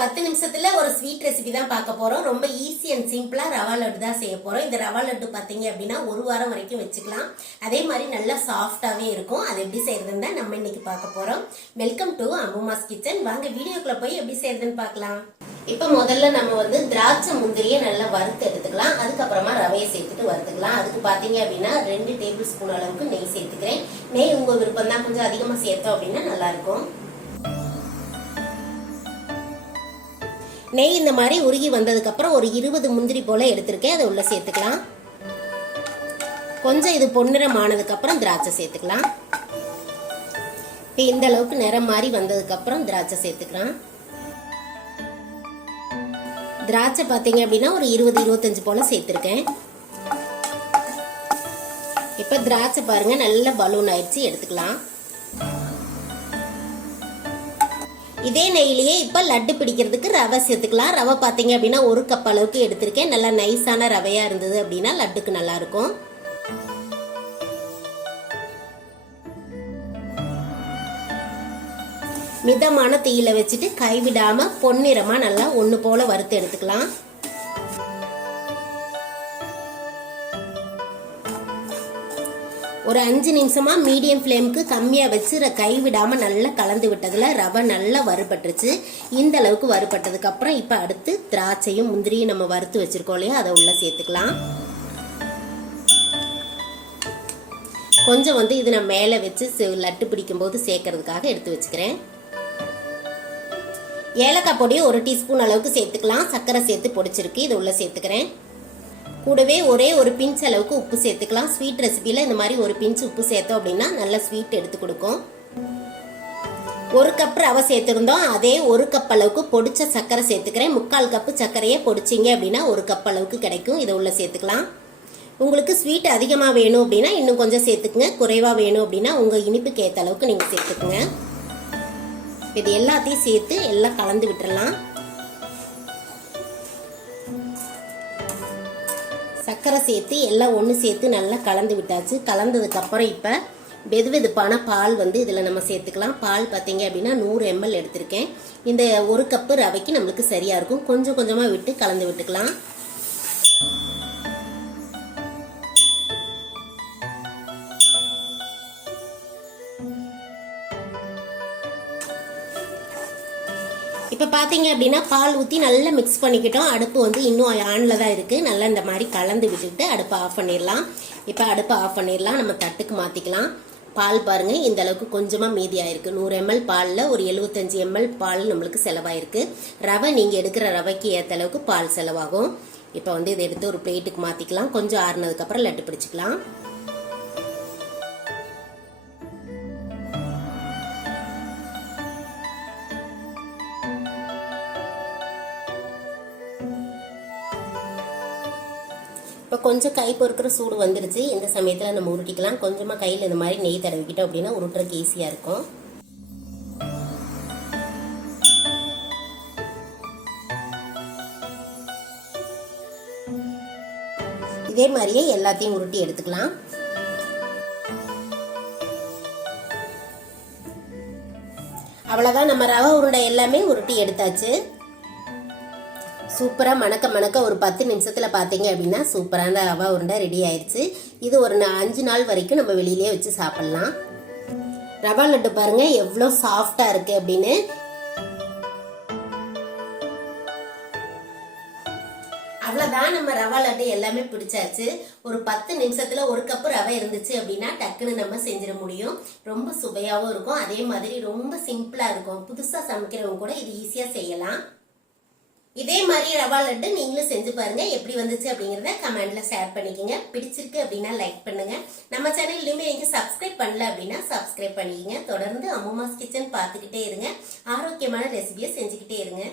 10 நிமிஷத்துல ஒரு sweet recipe தான் பார்க்க போறோம். ரொம்ப ஈஸி அண்ட் சிம்பிளா ரவா லட்டு தான் செய்ய போறோம். இந்த ரவா லட்டு பாத்தீங்க அப்படின்னா ஒரு வாரம் வரைக்கும் வச்சுக்கலாம். அதே மாதிரி நல்லா சாஃப்டாவே இருக்கும். அது எப்படி செய்யறதுன்னு தான் நம்ம இன்னைக்கு பார்க்க போறோம். Welcome to Ammuma's kitchen. வாங்க வீடியோக்குள்ள போய் எப்படி செய்யறதுன்னு பார்க்கலாம். இப்ப முதல்ல நம்ம திராட்சை முந்திரியை நல்லா வறுத்து எடுத்துக்கலாம். அதுக்கப்புறமா ரவையை சேர்த்துட்டு வறுத்துக்கலாம். அதுக்கு பாத்தீங்க அப்படின்னா 2 டேபிள் ஸ்பூன் அளவுக்கு நெய் சேர்த்துக்கிறேன். நெய் உங்க விருப்பம் தான், கொஞ்சம் அதிகமா சேர்த்தோம் அப்படின்னா நல்லா இருக்கும். நெய் இந்த மாதிரி உருகி வந்ததுக்கு அப்புறம் ஒரு 20 முந்திரி போல எடுத்திருக்கேன். அதை உள்ள சேர்த்துக்கலாம். கொஞ்சம் இது பொன்னிறம் ஆனதுக்கு அப்புறம் திராட்சை சேர்த்துக்கலாம். இந்த அளவுக்கு நிறம் மாதிரி வந்ததுக்கு அப்புறம் திராட்சை சேர்த்துக்கலாம். திராட்சை பாத்தீங்க அப்படின்னா ஒரு 20-25 போல சேர்த்திருக்கேன். இப்ப திராட்சை பாருங்க நல்ல பலூன் ஆயிடுச்சு, எடுத்துக்கலாம். இதே நெய்லியே இப்ப லட்டு பிடிக்கிறதுக்கு ரவை சேர்த்துக்கலாம். ரவை பாத்தீங்க அப்படின்னா 1 கப் அளவுக்கு எடுத்திருக்கேன். நல்லா நைஸான ரவையா இருந்தது அப்படின்னா லட்டுக்கு நல்லா இருக்கும். மிதமான தீயில வச்சுட்டு கைவிடாம பொன்னிறமா நல்லா ஒண்ணு போல வறுத்து எடுத்துக்கலாம். ஒரு 5 நிமிஷமா மீடியம் ஃப்ளேமுக்கு கம்மியா வச்சு கைவிடாம நல்லா கலந்து விட்டதுல ரவை நல்லா வறுபட்டுருச்சு. இந்த அளவுக்கு வறுபட்டதுக்கு அப்புறம் இப்ப அடுத்து திராட்சையும் முந்திரியும் நம்ம வறுத்து வச்சிருக்கோம் இல்லையா, அதை உள்ள சேர்த்துக்கலாம். கொஞ்சம் இது நான் மேல வச்சு லட்டு பிடிக்கும் போது சேர்க்கறதுக்காக எடுத்து வச்சுக்கிறேன். ஏலக்காய் பொடி 1 டீஸ்பூன் அளவுக்கு சேர்த்துக்கலாம். சர்க்கரை சேர்த்து பொடிச்சிருக்கு, இதை உள்ள சேர்த்துக்கிறேன். கூடவே ஒரே ஒரு பிஞ்ச் அளவுக்கு உப்பு சேர்த்துக்கலாம். ஸ்வீட் ரெசிபியில இந்த மாதிரி ஒரு பிஞ்ச் உப்பு சேர்த்தோம் அப்படின்னா நல்ல ஸ்வீட் எடுத்து கொடுக்கும். 1 கப் ரவை சேர்த்திருந்தோம், அதே 1 கப் அளவுக்கு பொடிச்ச சர்க்கரை சேர்த்துக்கிறேன். 3/4 கப் சர்க்கரையை பொடிச்சிங்க அப்படின்னா 1 கப் அளவுக்கு கிடைக்கும். இதை உள்ள சேர்த்துக்கலாம். உங்களுக்கு ஸ்வீட் அதிகமா வேணும் அப்படின்னா இன்னும் கொஞ்சம் சேர்த்துக்குங்க. குறைவா வேணும் அப்படின்னா உங்க இனிப்புக்கு ஏற்ற அளவுக்கு நீங்க சேர்த்துக்குங்க. இது எல்லாத்தையும் சேர்த்து எல்லாம் கலந்து விட்டுறலாம். சர்க்கரை சேர்த்து எல்லாம் ஒன்று சேர்த்து நல்லா கலந்து விட்டாச்சு. கலந்ததுக்கு அப்புறம் இப்போ வெதுவெதுப்பான பால் இதில் நம்ம சேர்த்துக்கலாம். பால் பார்த்தீங்க அப்படின்னா 100 ml எடுத்திருக்கேன். இந்த 1 கப்பு ரவைக்கு நம்மளுக்கு சரியா இருக்கும். கொஞ்சம் கொஞ்சமாக விட்டு கலந்து விட்டுக்கலாம். இப்போ பார்த்தீங்க அப்படின்னா பால் ஊற்றி நல்லா மிக்ஸ் பண்ணிக்கிட்டோம். அடுப்பு இன்னும் ஆன்ல தான் இருக்கு. நல்லா இந்த மாதிரி கலந்து விட்டுட்டு அடுப்பை ஆஃப் பண்ணிடலாம். இப்போ அடுப்பை ஆஃப் பண்ணிடலாம். நம்ம தட்டுக்கு மாத்திக்கலாம். பால் பாருங்க இந்த அளவுக்கு கொஞ்சமா மீதி ஆயிருக்கு. 100 ml பால்ல ஒரு 75 ml பால் நம்மளுக்கு செலவாயிருக்கு. ரவை நீங்க எடுக்கிற ரவைக்கு ஏற்ற அளவுக்கு பால் செலவாகும். இப்போ இதை எடுத்து ஒரு பிளேட்டுக்கு மாத்திக்கலாம். கொஞ்சம் ஆறுனதுக்கு அப்புறம் லட்டு பிடிச்சிக்கலாம். இப்போ கொஞ்சம் கை பொறுக்கிற சூடு வந்துருச்சு. இந்த சமயத்தில் நம்ம உருட்டிக்கலாம். கொஞ்சமாக கையில் இந்த மாதிரி நெய் தடவிக்கிட்டோம் அப்படின்னா உருட்டுறதுக்கு ஈஸியாக இருக்கும். இதே மாதிரியே எல்லாத்தையும் உருட்டி எடுத்துக்கலாம். அவ்வளோதான், நம்ம ரவை உருண்டை எல்லாமே உருட்டி எடுத்தாச்சு. சூப்பரா மணக்க மணக்க ஒரு 10 நிமிஷத்துல பாத்தீங்க அப்படின்னா சூப்பரான ரவா உருண்டை ரெடி ஆயிடுச்சு. இது ஒரு 5 நாள் வரைக்கும் நம்ம வெளியிலேயே வச்சு சாப்பிடலாம். ரவா லட்டு பாருங்க எவ்வளவு சாஃப்டா இருக்கு அப்படின்னு. அவ்வளவுதான், நம்ம ரவா லட்டு எல்லாமே பிடிச்சாச்சு. ஒரு 10 நிமிஷத்துல 1 கப் ரவை இருந்துச்சு அப்படின்னா டக்குன்னு நம்ம செஞ்சிட முடியும். ரொம்ப சுவையாவும் இருக்கும். அதே மாதிரி ரொம்ப சிம்பிளா இருக்கும். புதுசா சமைக்கிறவங்க கூட இது ஈஸியா செய்யலாம். இதே மாதிரி ரவா லட்டு நீங்களும் செஞ்சு பாருங்க. எப்படி வந்துச்சு அப்படிங்கறத கமெண்ட்ல ஷேர் பண்ணிக்கங்க. பிடிச்சிருக்கு அப்படின்னா லைக் பண்ணுங்க. நம்ம சேனல் நீங்க சப்ஸ்கிரைப் பண்ணல அப்படின்னா சப்ஸ்கிரைப் பண்ணிக்கங்க. தொடர்ந்து அம்முமாஸ் கிச்சன் பார்த்துக்கிட்டே இருங்க. ஆரோக்கியமான ரெசிபியை செஞ்சுக்கிட்டே இருங்க.